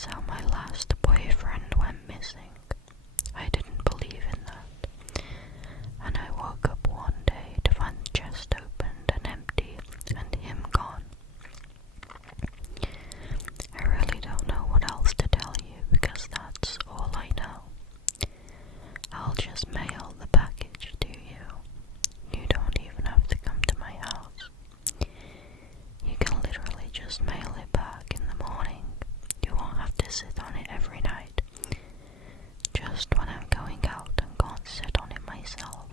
So my last boyfriend went missing. I didn't believe in that, and I woke up one day to find the chest opened and empty and him gone. I really don't know what else to tell you because that's all I know. I'll just mail the package to you. You don't even have to come to my house. You can literally just mail it back in the morning. You won't have to sit on it every night. Just when I'm going out and can't sit on it myself.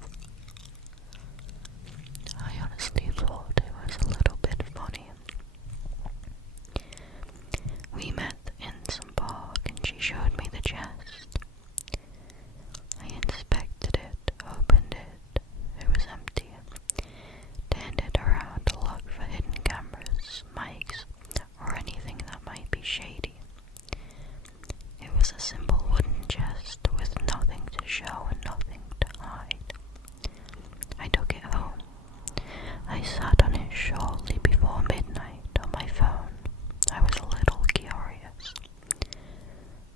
I honestly thought it was a little bit funny. We met in some park and she showed me the chest. I inspected it, opened it. It was empty. Turned it around to look for hidden cameras, mics, or anything that might be shady. It was a simple wooden chest with nothing to show and nothing to hide. I took it home. I sat on it shortly before midnight on my phone. I was a little curious,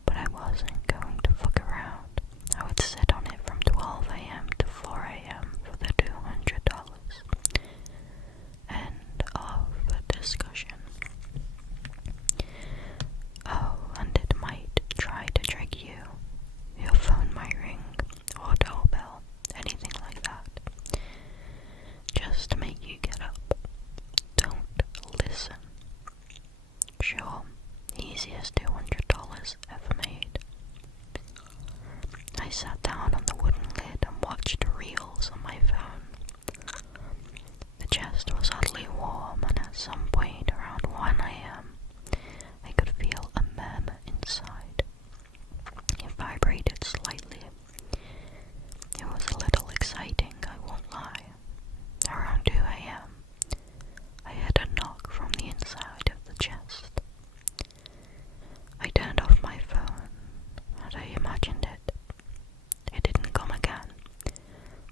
but I wasn't going to fuck around. I would sit on it from 12 a.m. to 4 a.m. for the $200. End of the discussion. Oh, and it might try to trick you. Your phone might ring, or doorbell, anything like that. Just to make you get up. Don't listen. Sure, easiest $200 ever made. I sat down on the wooden lid and watched reels on my phone. The chest was oddly warm, and at some point around 1 a.m. I could feel a murmur inside. It vibrated slightly. It was a little exciting, I won't lie. Around 2 a.m. I heard a knock from the inside of the chest. I turned off my phone, and I imagined it. It didn't come again,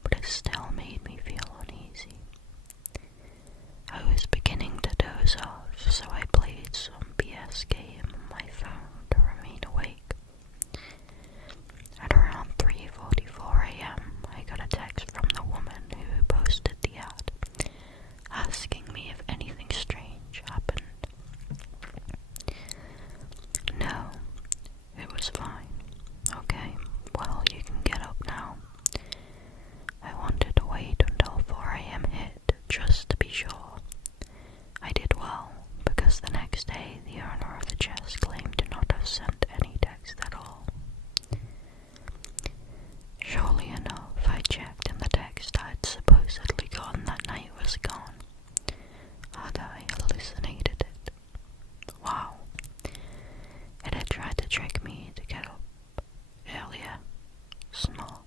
but it still made me feel uneasy. I was beginning to doze off, so I played some BS game on my phone to remain awake. At around 3:44 a.m., I got a text from the woman who posted the ad, asking me if anything strange happened. No, it was fine. Okay, well, you can get up now. I wanted to wait until 4 a.m. hit, just to be sure. I did well, because the next day the owner of the chest claimed to not have sent any text at all. Surely enough, I checked and the text I'd supposedly gotten that night was gone. Had I hallucinated it? Wow. It had tried to trick me to get up earlier. Smart.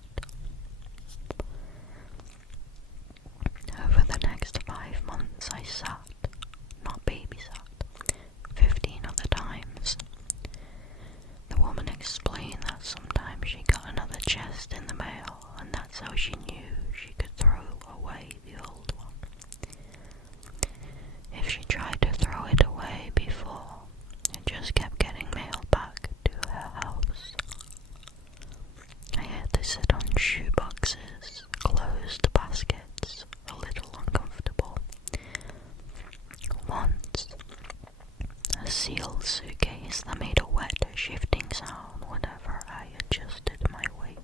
Over the next 5 months I sat, not babysat, 15 other times. The woman explained that sometimes she got another chest in the mail, and that's how she knew she could throw away the old one. If she tried to throw it away before, it just kept getting mailed back to her house. I had to sit on shoe boxes, closed baskets, a little uncomfortable. Once, a sealed suitcase that made a wet, shifting sound whenever I adjusted my weight.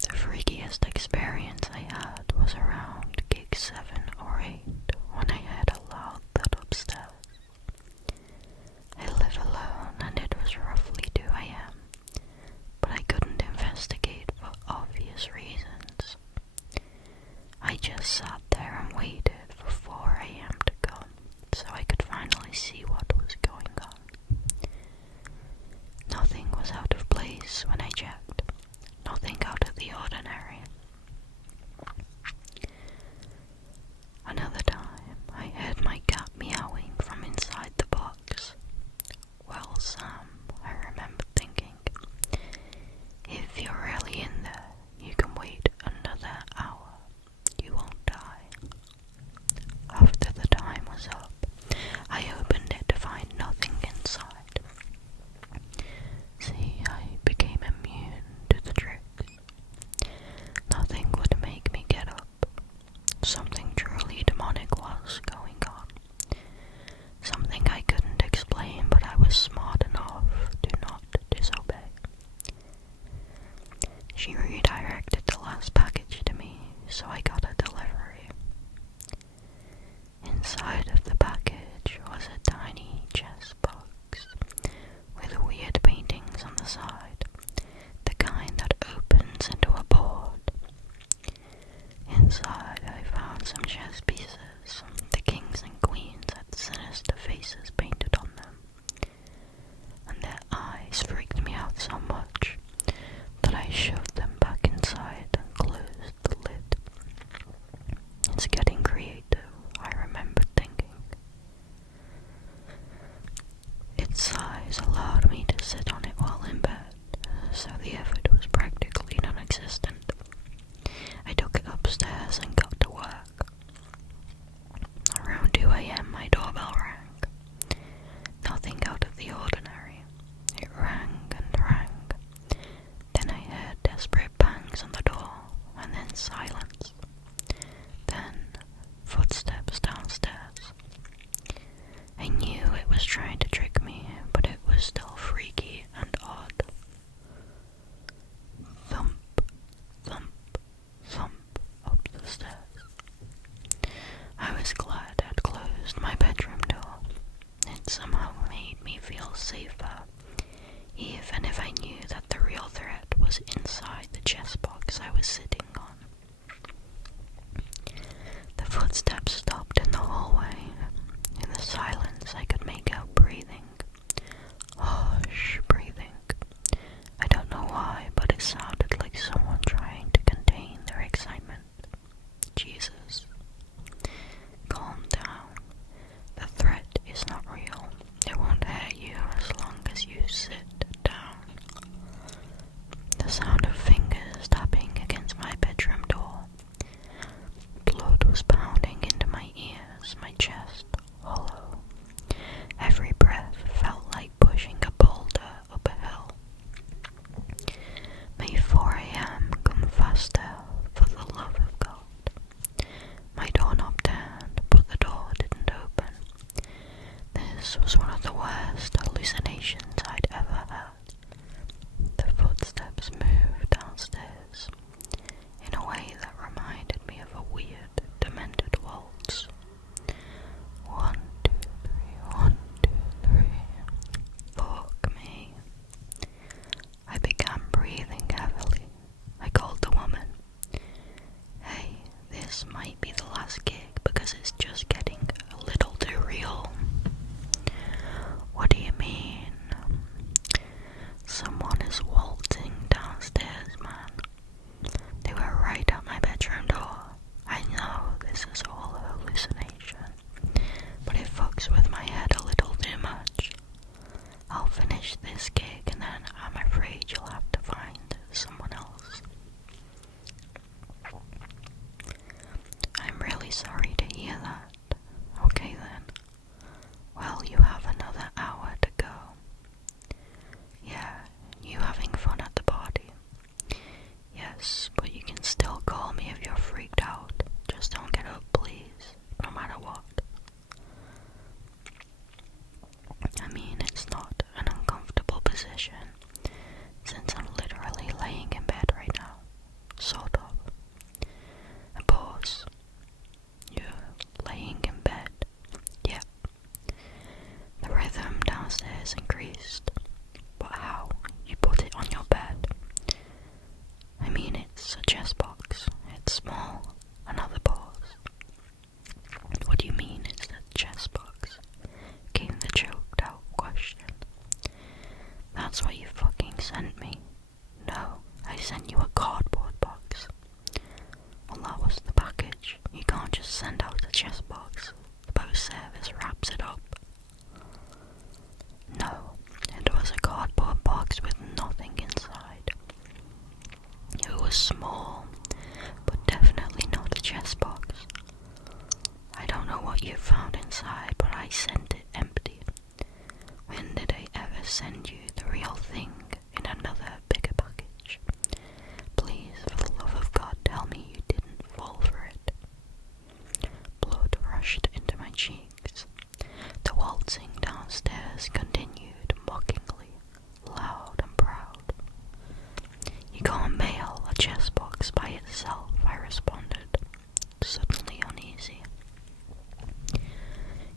The freakiest experience I had was around gig 7 or 8 when I heard a loud thud upstairs. I live alone and it was roughly 2 a.m., but I couldn't investigate for obvious reasons. I just sat there and waited for 4 a.m. to come so I could finally see what was going on. Nothing was out of place when I checked. Nothing out of the ordinary. Another time, I heard my cat meowing from inside the box. Well, Sam, I remember thinking, if you're really in there, you can wait another hour. You won't die. After the time was up, I opened it guys allowed me to sit on it while in bed, so the effort was practically non-existent. I took it upstairs and got to work. Around 2 a.m. my doorbell rang. Nothing out of the ordinary. It rang and rang. Then I heard desperate bangs on the door, and then silence. Then footsteps downstairs. I knew it was trying to trick me, but it was still freaky and odd. Thump, thump, thump up the stairs. I was glad I'd closed my bedroom door. It somehow made me feel safer, even if I knew that the real threat was inside the chess box I was sitting on. The footsteps stopped in the hallway. In the silence, I could make out breathing. Harsh breathing. I don't know why, but it sounded like someone trying to contain their excitement. Jesus. Calm down. The threat is not real. It won't hurt you as long as you sit down. The sound of fingers tapping against my bedroom door. Blood was pounding into my ears, my chest hollow. Every breath felt like pushing a boulder up a hill. May 4 a.m. come faster, for the love of God. My doorknob turned, but the door didn't open. This was one of the worst hallucinations I'd ever had. The footsteps moved downstairs in a way that reminded me of a weird, demented waltz. 1, 2, 3, 1, 2, 3. Fuck me. I began breathing heavily. I called the woman. Hey, this might be the last gig because it's just getting a little too real. What do you mean? Someone is waltzing downstairs, man. They were right at my bedroom door. I know this is all a hallucination, but it fucks with my head a little too much. I'll finish this gig and then I'm afraid you'll have to find someone else. I'm really sorry to hear that. Okay then. Well, you have another hour to go. Yeah, you having fun at the party? Yes, but you can still call me if you're freaked out. Just don't get up, please, no matter what. I mean, it's not an uncomfortable position, since I'm literally laying in bed right now. Sort of. A pause. You're laying in bed. Yep. The rhythm downstairs increased. But how? You put it on your bed. I mean, it's a chess box. It's small. Another pause. What do you mean it's a chess box? Came the choked out question. That's what you fucking sent me. No, I sent you a cardboard box. Well, that was the package. You can't just send out a chess box. The post service wraps it up. No, it was a cardboard box with nothing inside. It was small, but definitely not a chess box. I don't know what you found inside, but I sent it empty. When did I ever send you the real thing in another bigger package? Please, for the love of God, tell me you didn't fall for it. Blood rushed into my cheeks. The waltzing downstairs continued mockingly, loud and proud. You can't mail a chess box by itself, I responded, suddenly uneasy.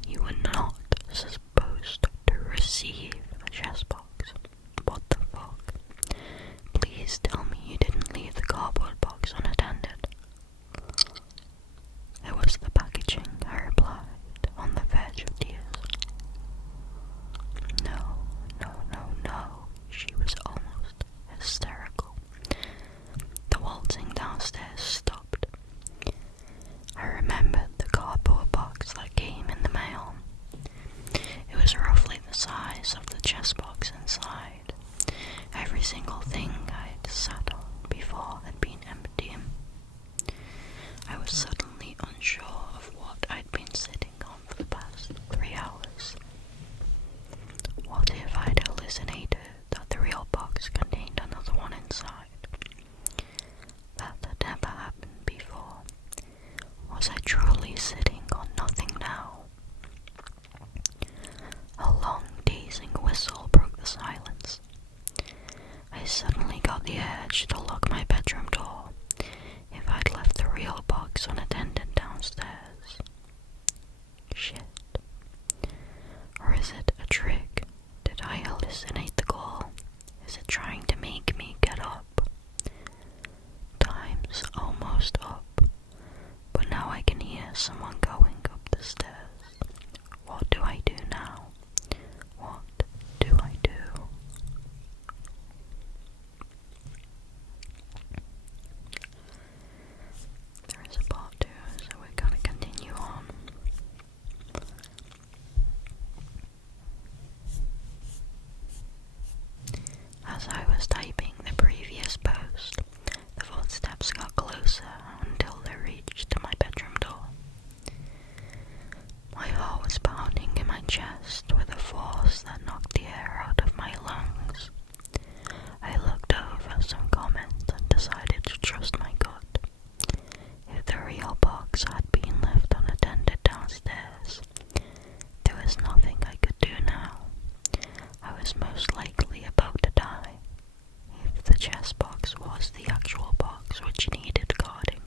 You were not supposed to receive a chess box. What the fuck? Please tell me you didn't leave the cardboard box unattended. It was the packaging, I replied, on the verge of tears. No, chest box inside. Every single thing I'd sat on before had been empty. I was suddenly unsure of what I'd been sitting on for the past 3 hours. What if I'd hallucinated that the real box contained another one inside? That had never happened before. Was I truly sitting on nothing now? A long, teasing whistle broke the silence. I suddenly got the urge to lock my bedroom door. If I'd left the real box unattended downstairs. Shit. Or is it a trick? Did I hallucinate the call? Is it trying to make me get up? Time's almost up, but now I can hear someone going up the stairs. What do I do now? What do I do? There is a part 2, so we're gonna continue on. As I was typing the previous post, the footsteps got closer until they reached my bedroom door. My heart was pounding in my chest with a force that knocked the air out of my lungs. I looked over some comments and decided to trust my gut. If the real box had been left unattended downstairs, there was nothing I could do now. I was most likely about to die. If the chest box was the actual box which needed guarding,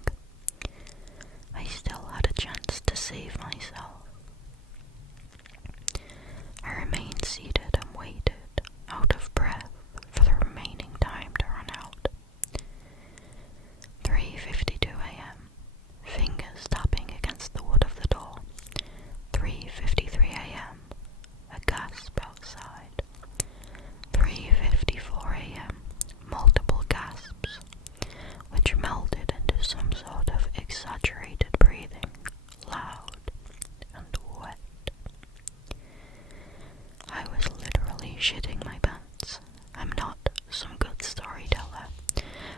I still had a chance to save myself. I remained seated and waited, out of breath, for the remaining time to run out. 3:52 a.m. Fingers tapping against the wood of the door. 3:53 a.m. A gasp outside. 3:54 a.m. Multiple gasps, which melted into some sort of exaggerated breathing, loud and wet. I was literally shitting my pants. I'm not some good storyteller.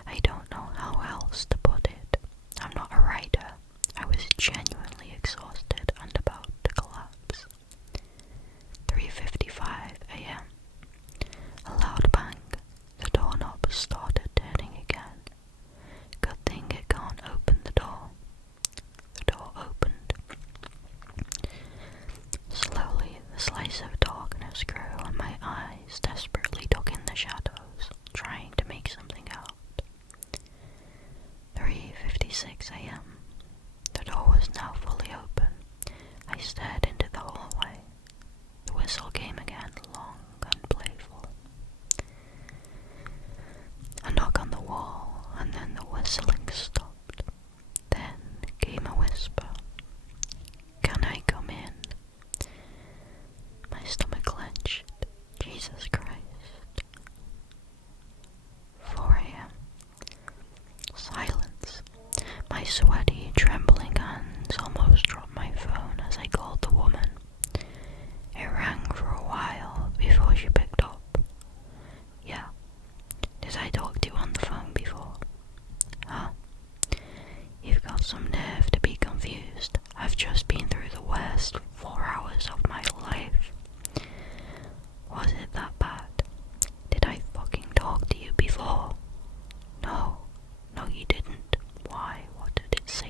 I don't know how else to put it. I'm not a writer. I was genuinely exhausted and about to collapse. 3:55 a.m. A loud bang. The doorknob started turning again. Good thing it can't open the door. The door opened. Slowly, the slice of darkness grew and my eyes desperately dug in the shadows, trying to make something out. 3:56 a.m. The door was now fully open. I stared into the hallway. The whistle came again, long and playful. A knock on the wall, and then the whistling stopped. Then came a whisper. Can I come in? My stomach clenched. Jesus Christ. 4 a.m. Silence. My sweaty, trembling hands almost dropped my phone as I called the woman. It rang for a while before she picked up. Yeah. Did I talk to you on the phone before? Huh? You've got some nerve to be confused. I've just been through the worst 4 hours of my life. Was it that bad? Did I fucking talk to you before? No. No, you didn't. Why? What did it say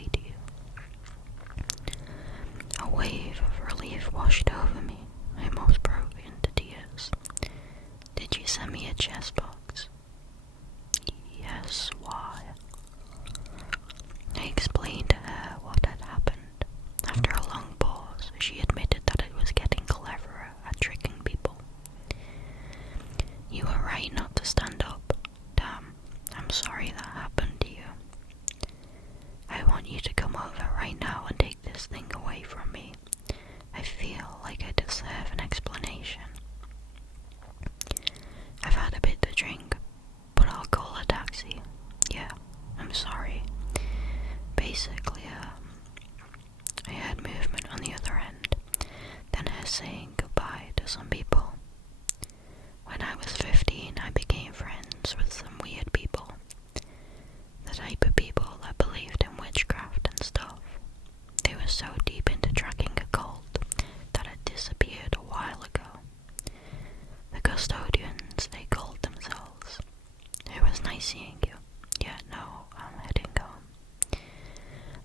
seeing you. Yeah, no, I'm heading home.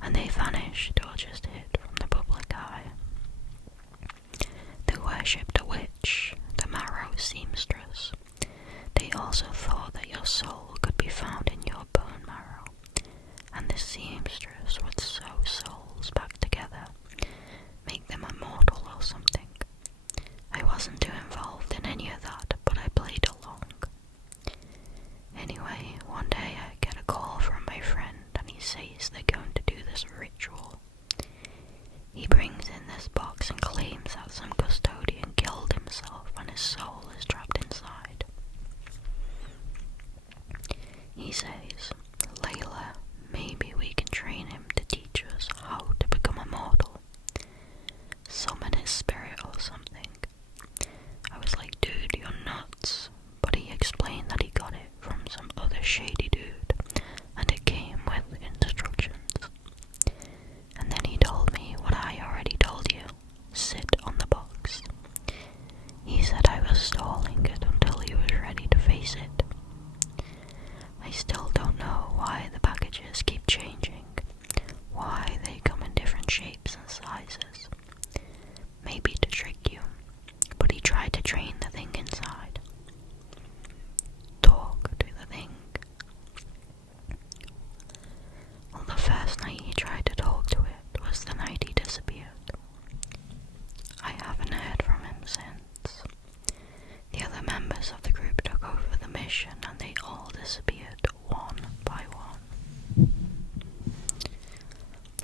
And they vanished or just hid from the public eye. They worshipped a witch, the marrow seamstress. They also thought that your soul could be found in your bone marrow, and the seamstress would sew souls back together, make them immortal or something. I wasn't too involved in any of that, but I played along. Anyway, one day I get a call from my friend and he says they're going to do this ritual. He brings in this box and claims that some custodian killed himself and his soul is trapped inside. He says, Layla, maybe we can train him to teach us how to become immortal. Summon his spirit or something. I was like, dude, you're nuts. But he explained that he got it from some other shady dude, and it came with instructions. And then he told me what I already told you. Sit on the box. He said I was stalling it until he was ready to face it. I still don't know why the packages keep changing, why they come in different shapes and sizes. Maybe to trick you, but he tried to train the thing inside. Talk to the thing. Well, the first night he tried to talk to it was the night he disappeared. I haven't heard from him since. The other members of the group took over the mission and they all disappeared one by one.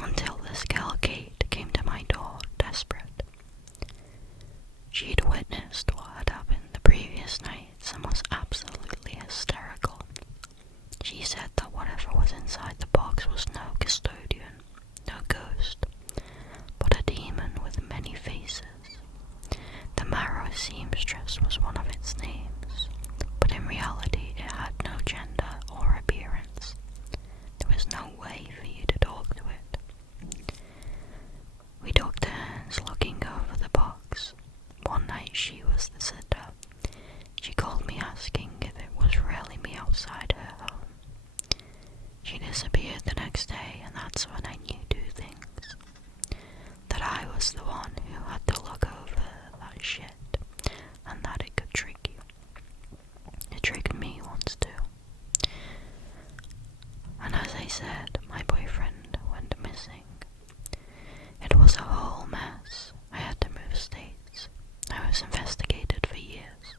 Until this girl Kate came to my door, desperate. She'd witnessed what had happened the previous nights and was absolutely hysterical. She said that whatever was inside the box was no custodian, no ghost, but a demon with many faces. The marrow seamstress was one of its names, but in reality it had no gender or appearance. There was no way for you to talk to it. We took turns looking over the box. One night she was the sitter. She called me asking if it was really me outside her home. She disappeared the next day, and that's when I knew two things. That I was the one who had to look over that shit, and that it could trick you. It tricked me once too. And as I said, my boyfriend went missing. It was a whole mess. I had to move states. I was investigated for years.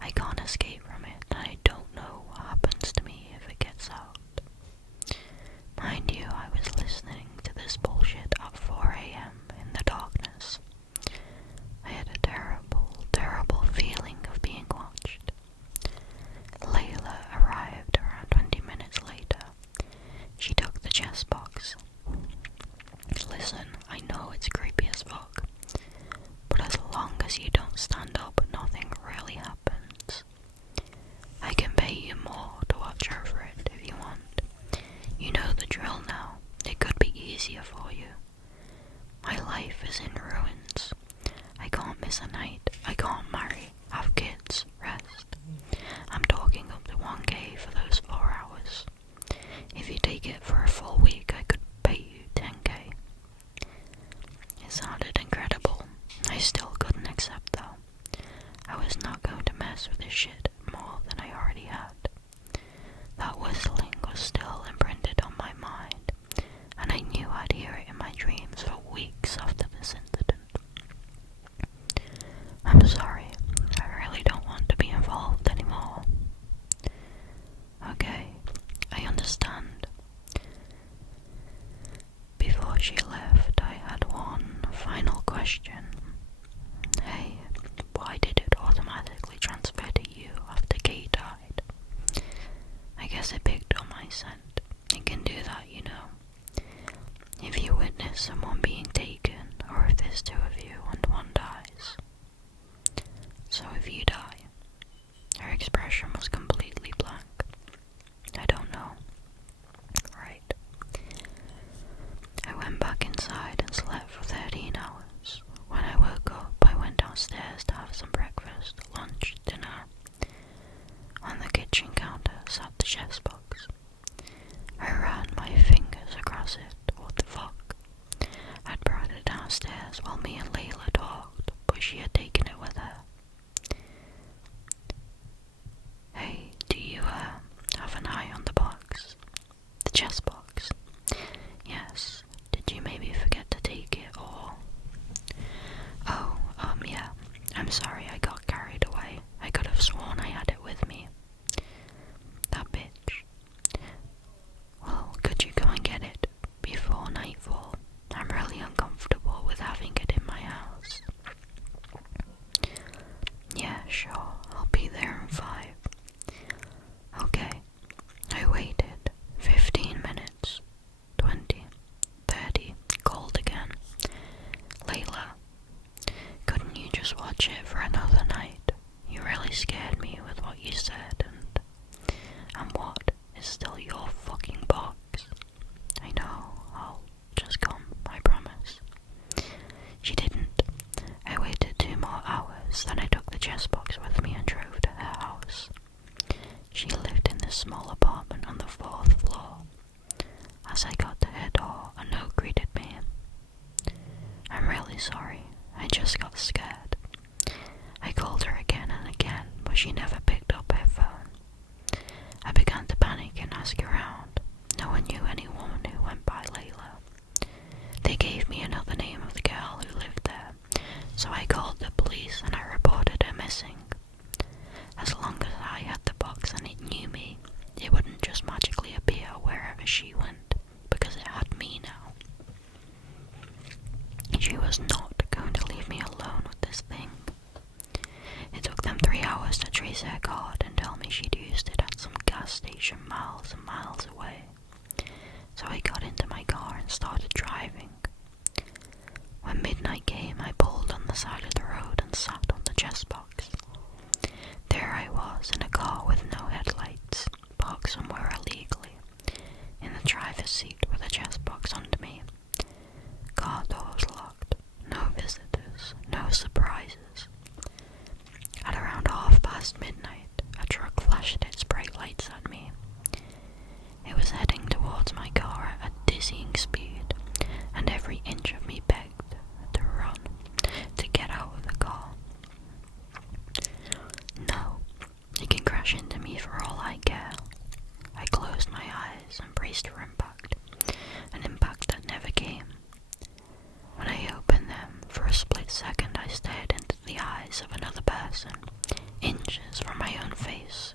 I can't escape from it, and I don't know what happens to me if it gets out. Mind you, I was listening to this bullshit at 4 a.m. in the darkness. I had a terrible, terrible feeling of being watched. Layla arrived around 20 minutes later. She took the chest box. Listen, I know it's creepy as fuck, but as long as you don't stand up, nothing really happens. I can pay you more to watch over it if you want. You know the drill now. It could be easier for you. My life is in ruins. I can't miss a night. I can't marry, have kids, rest. I'm talking up to 1K for those 4 hours. If you take it for a full week, I could pay you 10K. It sounded incredible. I still couldn't accept though. I was not going to mess with this shit more than I already had. That whistling was still imprinted on my mind, and I knew I'd hear it in my dreams for weeks after this incident. I'm sorry. I really don't want to be involved anymore. Okay, I understand. Before she left, I had one final question. Hey, why did it automatically transfer to you after Kay died? I guess it picked up my scent. It can do that, you know. If you witness someone being taken, or if there's two of you and one dies. So if you die, her expression was completely blank. I don't know. Right. I went back inside and slept for 13 hours. When I woke up, I went downstairs to have some breakfast, lunch, dinner. On the kitchen counter sat the sure, I'll be there in 5. Okay, I waited 15 minutes, 20, 30, called again. Layla, couldn't you just watch it for another night? You really scared me with what you said, and what? It's still your fucking box. I know, I'll just come, I promise. She didn't. I waited 2 more hours, then I took the chess box with me and drove to her house. She lived in this small apartment on the 4th floor. As I got to her door, a note greeted me. I'm really sorry, I just got scared. I called her again and again, but she never picked up her phone. I began to panic and ask around. No one knew any woman who went by Layla. They gave me another name of the girl who lived there, so I called the police and I reported her missing. As long as I had the box and it knew me, it wouldn't just magically appear wherever she went, because it had me now. She was not going to leave me alone with this thing. It took them 3 hours to trace her card and tell me she'd used it at some gas station miles and miles away. So I got into my car and started driving. When midnight came, I pulled on the side of the road and sat on the chess box. There I was in a car with no headlights, parked somewhere illegally, in the driver's seat with a chess box under me. Car doors locked, no visitors, no surprises. At around midnight, a truck flashed its bright lights at me. It was heading towards my car at a dizzying speed, and every inch of me begged to run, to get out of the car. No, you can crash into me for all I care. I closed my eyes and braced for impact, an impact that never came. When I opened them, for a split second I stared into the eyes of another person, inches from my own face,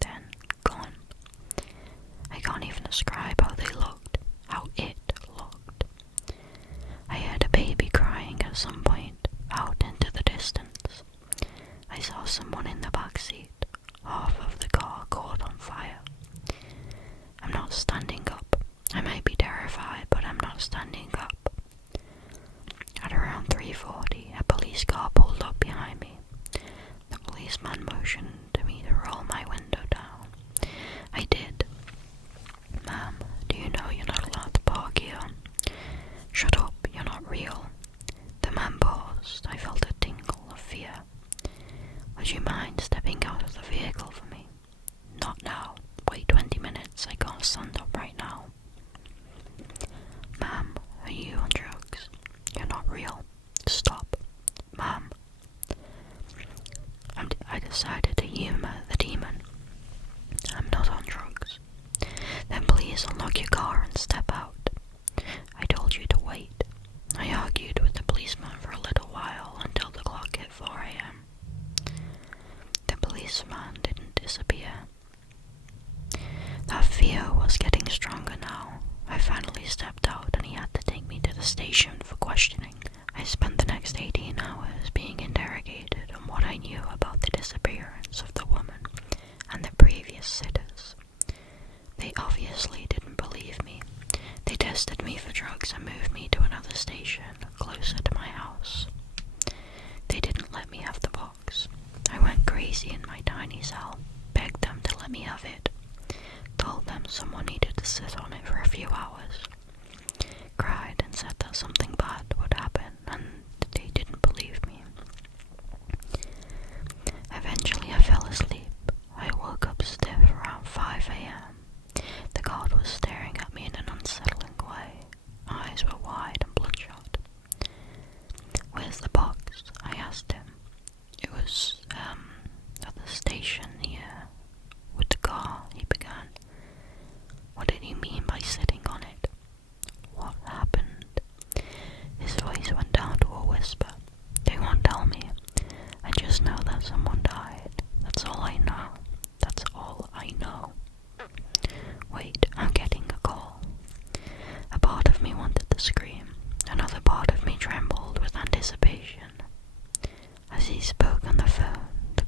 then gone. I can't even describe how they looked, how it looked. I heard a baby crying at some point, out into the distance. I saw someone in the back seat, half of the car caught on fire. I'm not standing up. I might be terrified, but I'm not standing up. At around 3:40, a police car pulled up behind me. The policeman motioned to me to roll my window down. I did. Ma'am, do you know you're not allowed to park here? Shut up, you're not real. The man paused. I felt a tingle of fear. Would you mind stepping out of the vehicle for me? Not now. Wait 20 minutes. I can't stand up right now. Ma'am, are you on drugs? You're not real. Stop. Ma'am. I decided to humor the demon. I'm not on drugs. Then please unlock your car and step out. I told you to wait. I argued with the policeman for a little while until the clock hit 4 a.m. The policeman didn't disappear. That fear was getting stronger now. I finally stepped out and he had to take me to the station for questioning. I spent the next 18 hours being interrogated on what I knew about the disappearance of the woman and the previous sitters. They obviously didn't believe me. They tested me for drugs and moved me to another station closer to my house. They didn't let me have the box. I went crazy in my tiny cell, begged them to let me have it, told them someone needed to sit on it for a few hours, cried and said that something bad would happen, and they didn't believe me. Eventually I fell asleep. I woke up stiff around 5 a.m. The guard was staring at me in an unsettling way. Eyes were wide and bloodshot. Where's the box? I asked him. It was, at the station here. With the car, he began. What did he mean by sitting on it? What happened? His voice went down to a whisper. They won't tell me. I just know that someone died. That's all I know. That's all I know. Wait, I'm getting a call. A part of me wanted to scream. Another part of me trembled with anticipation. As he spoke on the phone, the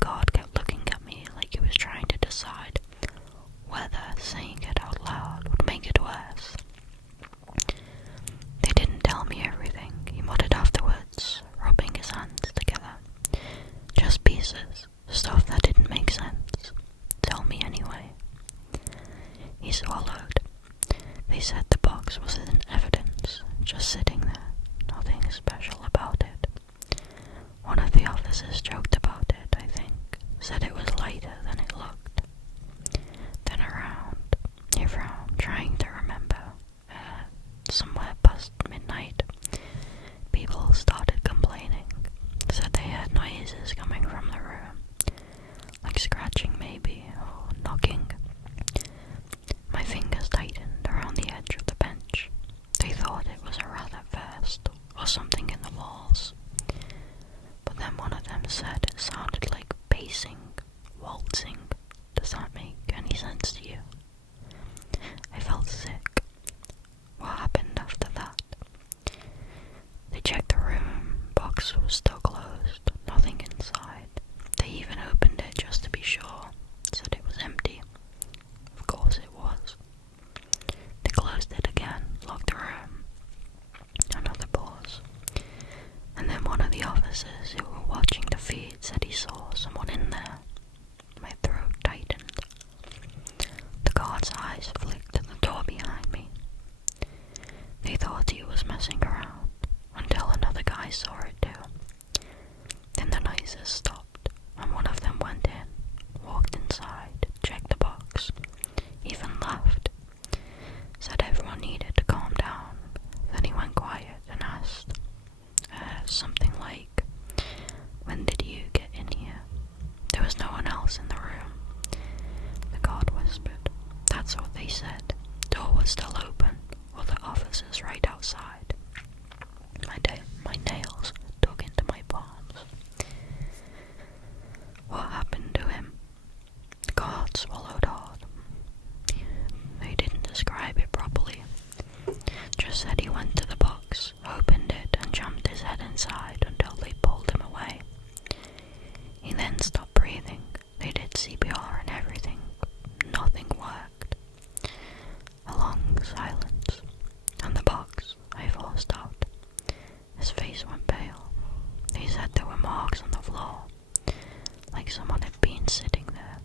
like someone had been sitting there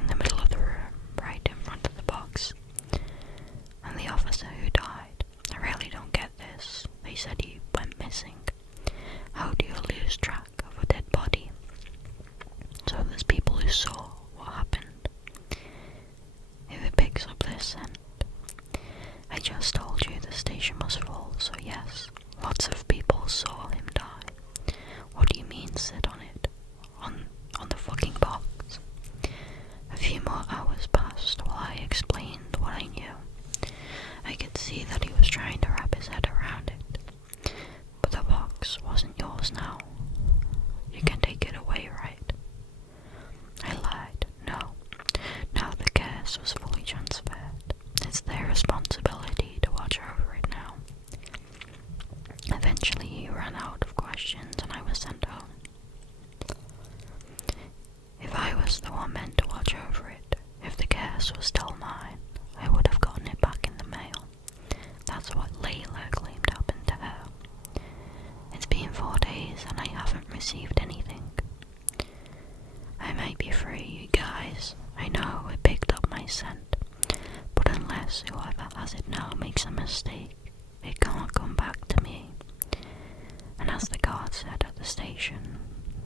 in the middle of the room, right in front of the box. And the officer who died, I really don't get this. They said he went missing. How do you lose track of a dead body? So there's people who saw what happened. If it picks up this scent, I just told you the station was full, so yes, lots of people saw him die. What do you mean sit on it? On the fucking box? A few more hours passed while I explained what I knew. I could see that he was trying to wrap his head around it. But the box wasn't yours now. You can take it away, right? I lied. No. Now the case was fully transferred. It's their responsibility to watch over it now. Eventually he ran out of questions and I was sent home. If I was the one meant to watch over it, if the case was still mine, I would have gotten it back in the mail. That's what Layla claimed happened to her. It's been 4 days and I haven't received anything. I might be free, you guys. I know it picked up my scent. But unless whoever has it now makes a mistake, it can't come back to me. And as the guard said at the station,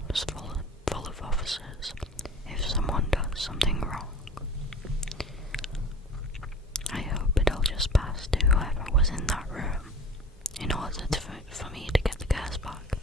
it was full of officers. If someone does something wrong, I hope it'll just pass to whoever was in that room in order for me to get the gas back.